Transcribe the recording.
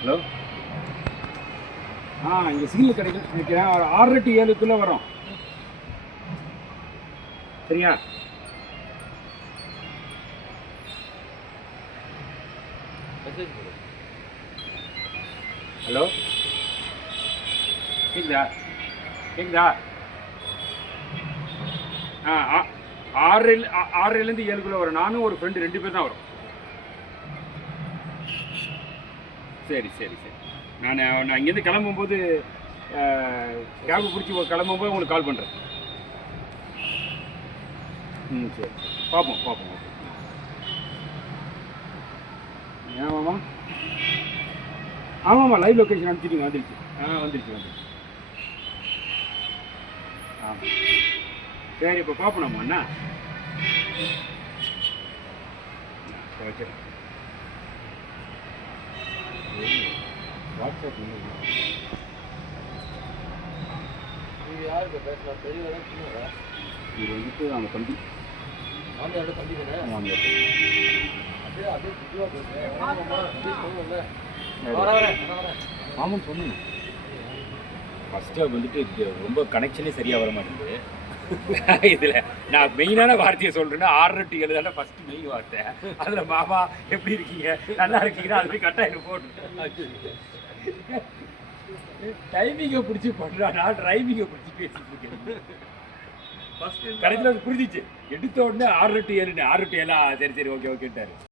Hello. இங்கே signal கிடைக்கும் நினைக்கிறேன். ஒரு 6 to 7 வரும். சரியா? ஹலோ, கேக்குதா? கேக்குதா? 6 to 7 வரும். நானும் ஒரு ஃப்ரெண்டு 2 பேர் தான் வரும். சரி சரி சரி. நான் இங்கேருந்து கிளம்பும்போது கேபு பிடிச்சி கிளம்பும்போது உங்களுக்கு கால் பண்ணுறேன். சரி, பார்ப்போம் பார்ப்போம். ஓகே. ஏமாம்மா? ஆமாம்மா, லைவ் லொக்கேஷன் அனுப்பிச்சிட்டிங்க. வந்துருச்சு. வந்துருச்சு. சரி, இப்போ பார்ப்போம்மா அண்ணா. வச்சுருக்கேன். வாட்ஸ்அப் இது யாருக்கு பேசலாம்? பெரியவரா சின்னவரா? இது வந்துட்டு அவங்க தம்பி. மாமியாரோட தம்பி தானே? மாமியார். அப்படியே அப்படியே சுற்றுவா பேசுகிறேன். ஆமாம் சொன்னேன். ஃபஸ்ட்டு வந்துட்டு ரொம்ப கனெக்ஷனே சரியாக வர மாட்டேங்குது. இதில் நான் மெயினான வார்த்தையை சொல்கிறேன்னா 6 to 7 தானே ஃபஸ்ட்டு மெயின் வார்த்தை. அதில் மாமா எப்படி இருக்கீங்க, நல்லா இருக்கீங்கன்னா அது போய் கட்டாயம் போட்டு டைமிங்கை பிடிச்சி பண்ணுறான். நான் டைமிங்கை பிடிச்சி பேசிட்டு இருக்கேன். கடைசியில் புரிஞ்சிச்சு. எடுத்த உடனே 6 to 7 6 to 7 சரி சரி ஓகேன்ட்டாரு.